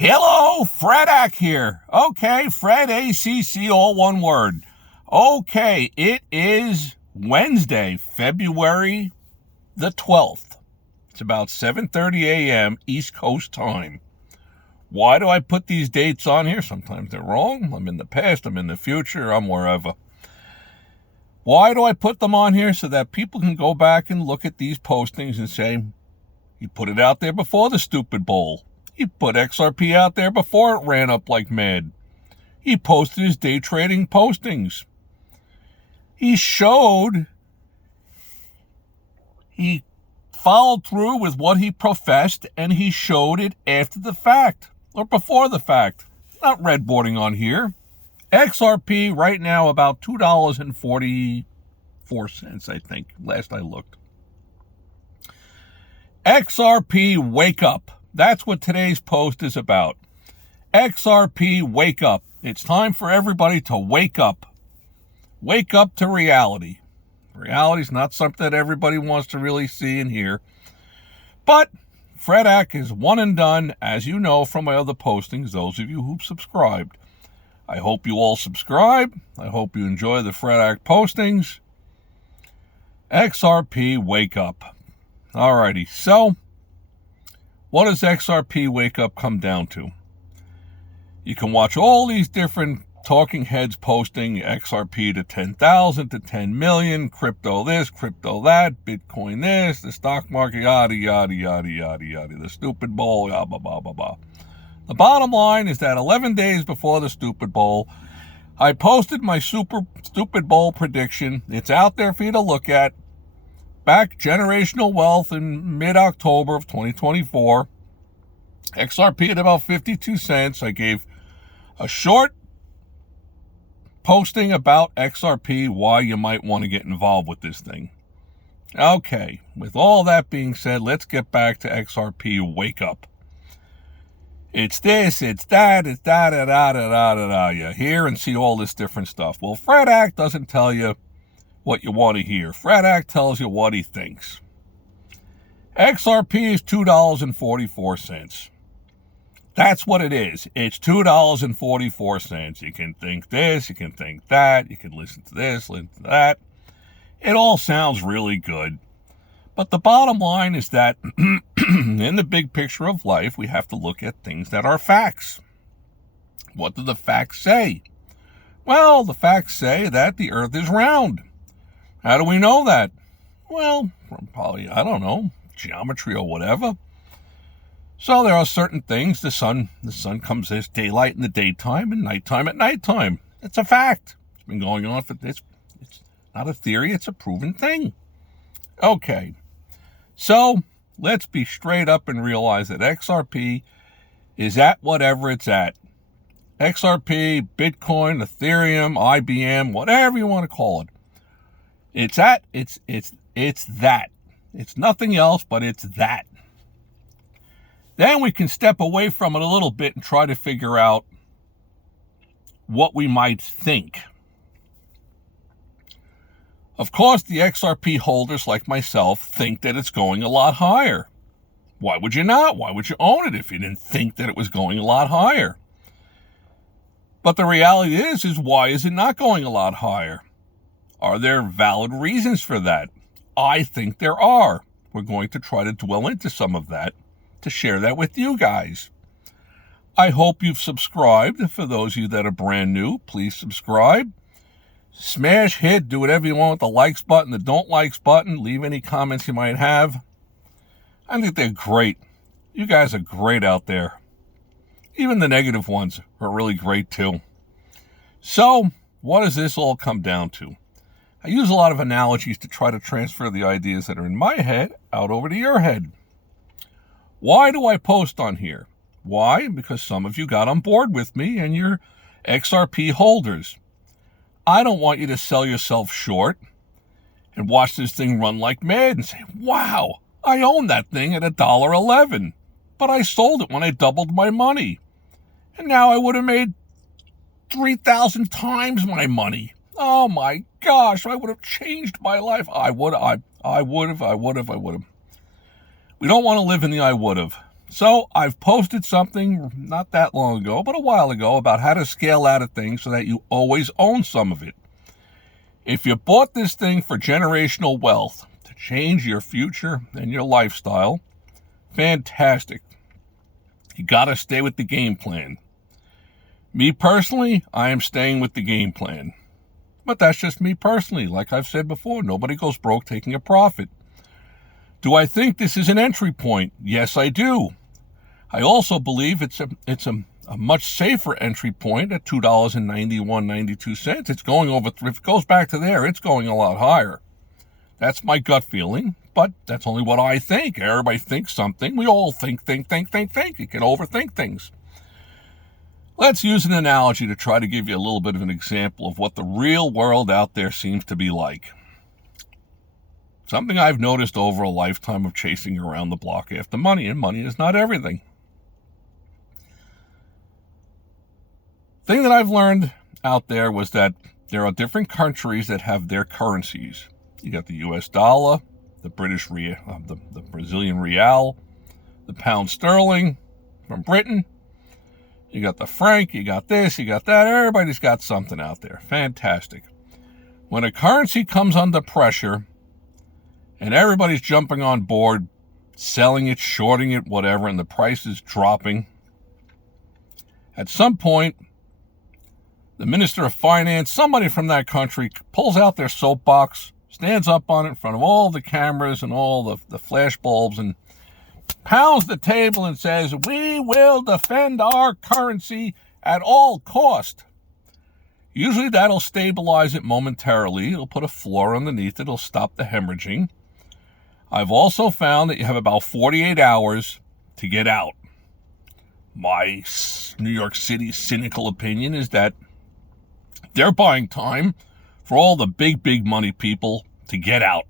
Hello, Fredak here. Okay, Fred, ACC, all one word. Okay, it is Wednesday, February the 12th. It's about 7:30 a.m. East Coast time. Why do I put these dates on here? Sometimes they're wrong. I'm in the past, I'm in the future, I'm wherever. Why do I put them on here? So that people can go back and look at these postings and say, you put it out there before the stupid bowl. He put XRP out there before it ran up like mad. He posted his day trading postings. He followed through with what he professed, and he showed it after the fact, or before the fact. Not redboarding on here. XRP right now about $2.44, I think, last I looked. XRP, wake up. That's what today's post is about. XRP, wake up. It's time for everybody to wake up. Wake up to reality. Reality's not something that everybody wants to really see and hear. But Fredak is one and done, as you know from my other postings, those of you who've subscribed. I hope you all subscribe. I hope you enjoy the Fredak postings. XRP, wake up. Alrighty, so what does XRP wake up come down to? You can watch all these different talking heads posting XRP to 10,000 to 10 million, crypto this, crypto that, Bitcoin this, the stock market, yada, yada, yada, yada, yada, the stupid bowl, yada, blah, blah, blah, blah. The bottom line is that 11 days before the stupid bowl, I posted my stupid bowl prediction. It's out there for you to look at. Back generational wealth in mid-October of 2024. XRP at about 52 cents. I gave a short posting about XRP, why you might want to get involved with this thing. Okay, with all that being said, let's get back to XRP wake up. It's this, it's that, it's da-da-da-da-da-da-da. You hear and see all this different stuff. Well, Fredak doesn't tell you what you want to hear. Fredak tells you what he thinks. XRP is $2.44. That's what it is. It's $2.44. You can think this, you can think that, you can listen to this, listen to that. It all sounds really good. But the bottom line is that in the big picture of life, we have to look at things that are facts. What do the facts say? Well, the facts say that the earth is round. How do we know that? Well, probably, I don't know, geometry or whatever. So there are certain things. The sun comes as daylight in the daytime and nighttime at nighttime. It's a fact. It's been going on for this. It's not a theory. It's a proven thing. Okay. So let's be straight up and realize that XRP is at whatever it's at. XRP, Bitcoin, Ethereum, IBM, whatever you want to call it. It's that. It's nothing else, but it's that. Then we can step away from it a little bit and try to figure out what we might think. Of course, the XRP holders like myself think that it's going a lot higher. Why would you not? Why would you own it if you didn't think that it was going a lot higher? But the reality is why is it not going a lot higher? Are there valid reasons for that? I think there are. We're going to try to dwell into some of that to share that with you guys. I hope you've subscribed. For those of you that are brand new, please subscribe. Smash, hit, do whatever you want with the likes button, the don't likes button. Leave any comments you might have. I think they're great. You guys are great out there. Even the negative ones are really great too. So, what does this all come down to? I use a lot of analogies to try to transfer the ideas that are in my head out over to your head. Why do I post on here? Why? Because some of you got on board with me and you're XRP holders. I don't want you to sell yourself short and watch this thing run like mad and say, wow, I own that thing at $1.11, but I sold it when I doubled my money. And now I would have made 3,000 times my money. Oh my gosh, I would have changed my life. I would have. We don't want to live in the I would have. So I've posted something not that long ago, but a while ago, about how to scale out of things so that you always own some of it. If you bought this thing for generational wealth, to change your future and your lifestyle, fantastic. You got to stay with the game plan. Me personally, I am staying with the game plan. But that's just me personally. Like I've said before, nobody goes broke taking a profit. Do I think this is an entry point? Yes, I do. I also believe it's a much safer entry point at $2.91.92. It's going over, if it goes back to there, it's going a lot higher. That's my gut feeling, but that's only what I think. Everybody thinks something. We all think. You can overthink things. Let's use an analogy to try to give you a little bit of an example of what the real world out there seems to be like. Something I've noticed over a lifetime of chasing around the block after money, and money is not everything. Thing that I've learned out there was that there are different countries that have their currencies. You got the US dollar, the British real, the Brazilian real, the pound sterling from Britain. You got the franc, you got this, you got that. Everybody's got something out there. Fantastic. When a currency comes under pressure and everybody's jumping on board, selling it, shorting it, whatever, and the price is dropping, at some point, the Minister of Finance, somebody from that country, pulls out their soapbox, stands up on it in front of all the cameras and all the flash bulbs, and pounds the table and says, "We will defend our currency at all cost." Usually that'll stabilize it momentarily. It'll put a floor underneath it. It'll stop the hemorrhaging. I've also found that you have about 48 hours to get out. My New York City cynical opinion is that they're buying time for all the big money people to get out.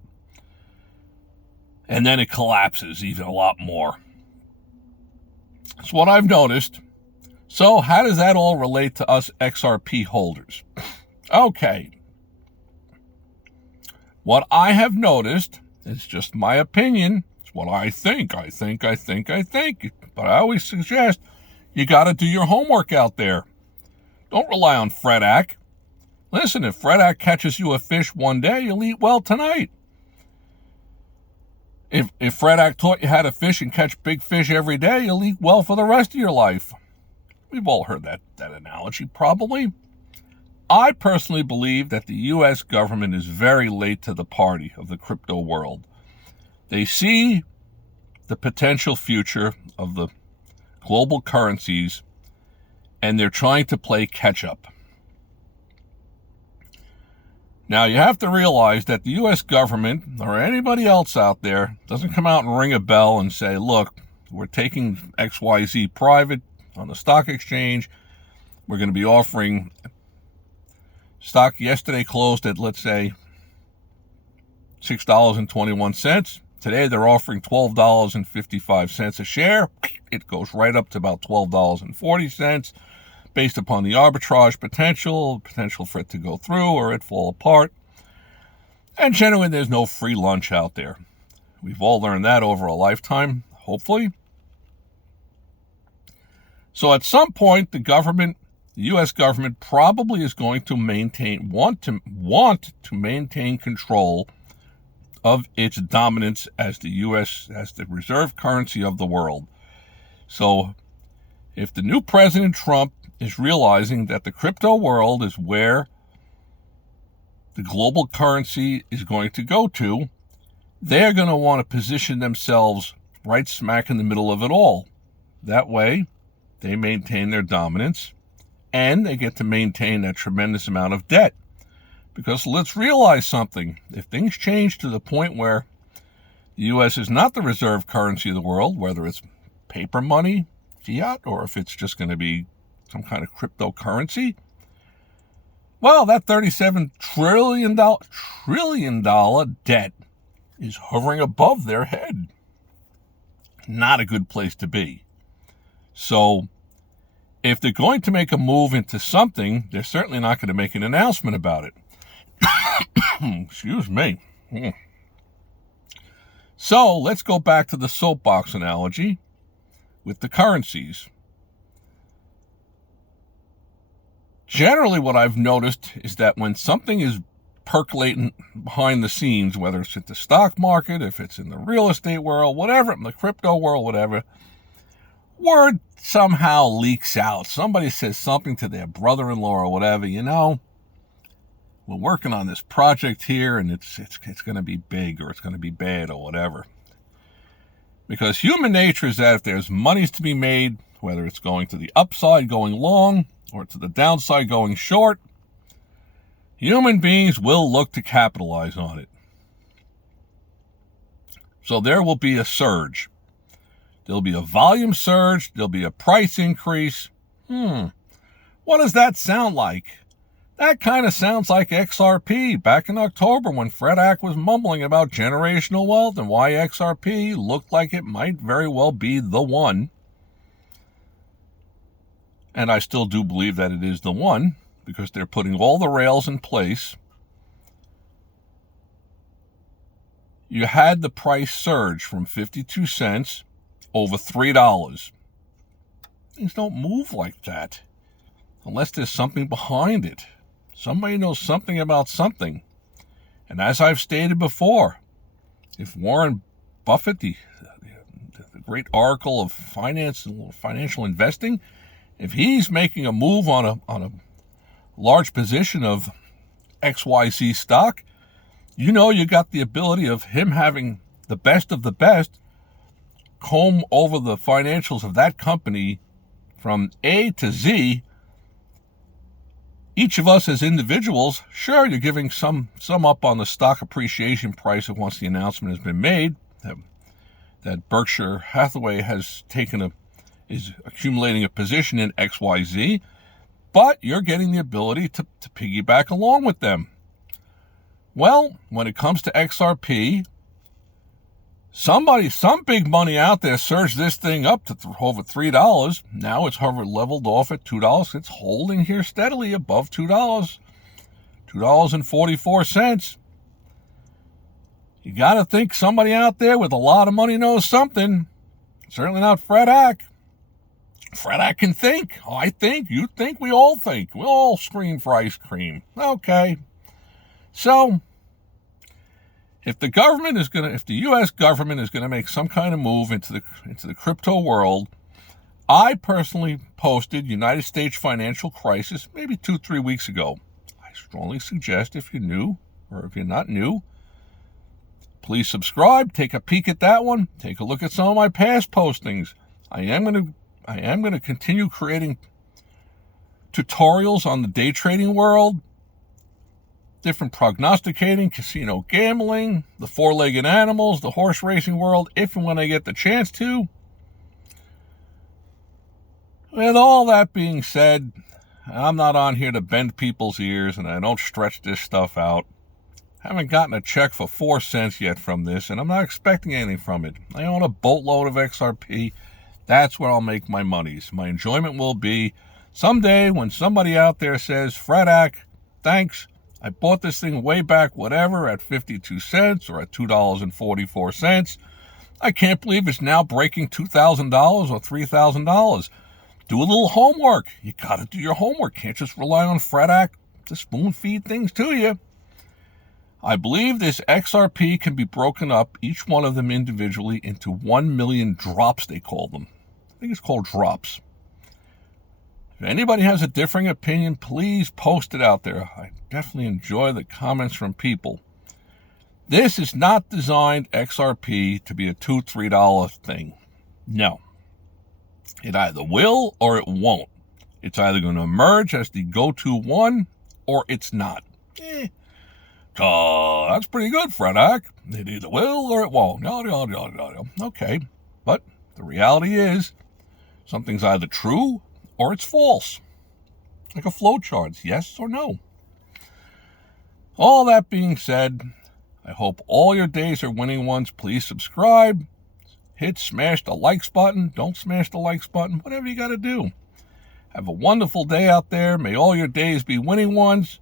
And then it collapses even a lot more. That's what I've noticed. So how does that all relate to us XRP holders? Okay. What I have noticed, it's just my opinion, it's what I think. But I always suggest you got to do your homework out there. Don't rely on FredAc. Listen, if FredAc catches you a fish one day, you'll eat well tonight. If FredAc taught you how to fish and catch big fish every day, you'll eat well for the rest of your life. We've all heard that analogy, probably. I personally believe that the U.S. government is very late to the party of the crypto world. They see the potential future of the global currencies, and they're trying to play catch-up. Now, you have to realize that the U.S. government, or anybody else out there, doesn't come out and ring a bell and say, look, we're taking XYZ private on the stock exchange. We're going to be offering stock yesterday closed at, let's say, $6.21. Today, they're offering $12.55 a share. It goes right up to about $12.40. Based upon the arbitrage potential for it to go through or it fall apart. And generally, there's no free lunch out there. We've all learned that over a lifetime, hopefully. So at some point, the U.S. government probably is going to want to maintain control of its dominance as the U.S. as the reserve currency of the world. So if the new President Trump is realizing that the crypto world is where the global currency is going to go to, they're going to want to position themselves right smack in the middle of it all. That way, they maintain their dominance, and they get to maintain that tremendous amount of debt. Because let's realize something. If things change to the point where the U.S. is not the reserve currency of the world, whether it's paper money, fiat, or if it's just going to be some kind of cryptocurrency, well, that $37 trillion debt is hovering above their head. Not a good place to be. So if they're going to make a move into something, they're certainly not going to make an announcement about it. Excuse me. So let's go back to the soapbox analogy. with the currencies. Generally, what I've noticed is that when something is percolating behind the scenes, whether it's at the stock market, if it's in the real estate world, whatever, in the crypto world, whatever, word somehow leaks out. Somebody says something to their brother-in-law or whatever, we're working on this project here and it's going to be big or it's going to be bad or whatever. Because human nature is that if there's monies to be made, whether it's going to the upside going long or to the downside going short, human beings will look to capitalize on it. So there will be a surge. There'll be a volume surge. There'll be a price increase. What does that sound like? That kind of sounds like XRP back in October when Fred Ack was mumbling about generational wealth and why XRP looked like it might very well be the one. And I still do believe that it is the one because they're putting all the rails in place. You had the price surge from 52 cents over $3. Things don't move like that unless there's something behind it. Somebody knows something about something. And as I've stated before, if Warren Buffett, the great oracle of financial investing, if he's making a move on a large position of XYZ stock, you got the ability of him having the best of the best comb over the financials of that company from A to Z. Each of us as individuals, sure, you're giving some up on the stock appreciation price of once the announcement has been made that Berkshire Hathaway is accumulating a position in XYZ, but you're getting the ability to piggyback along with them. Well, when it comes to XRP, some big money out there surged this thing up to over $3. Now it's leveled off at $2. It's holding here steadily above $2. $2.44. You got to think somebody out there with a lot of money knows something. Certainly not Fred Ack. Fred Ack can think. I think. You think. We all think. We all scream for ice cream. Okay. So, if the U.S. government is going to make some kind of move into the crypto world, I personally posted United States financial crisis maybe 2-3 weeks ago. I strongly suggest if you're new or if you're not new, please subscribe, take a peek at that one, take a look at some of my past postings. I am going to continue creating tutorials on the day trading world, different prognosticating, casino gambling, the four-legged animals, the horse racing world, if and when I get the chance to. With all that being said, I'm not on here to bend people's ears, and I don't stretch this stuff out. Haven't gotten a check for 4 cents yet from this, and I'm not expecting anything from it. I own a boatload of XRP. That's where I'll make my monies. My enjoyment will be someday when somebody out there says, Fred Ack, thanks. I bought this thing way back, whatever, at 52 cents or at $2.44. I can't believe it's now breaking $2,000 or $3,000. Do a little homework. You got to do your homework. Can't just rely on Fred Ack to spoon feed things to you. I believe this XRP can be broken up, each one of them individually, into 1 million drops, they call them. I think it's called drops. If anybody has a differing opinion, please post it out there. I definitely enjoy the comments from people. This is not designed, XRP, to be a $2, $3 thing. No. It either will or it won't. It's either going to emerge as the go-to one or it's not. That's pretty good, Fred Ack. It either will or it won't. Okay. But the reality is something's either true or it's false. Like a flowchart, it's yes or no. All that being said, I hope all your days are winning ones. Please subscribe. Smash the likes button. Don't smash the likes button. Whatever you got to do. Have a wonderful day out there. May all your days be winning ones.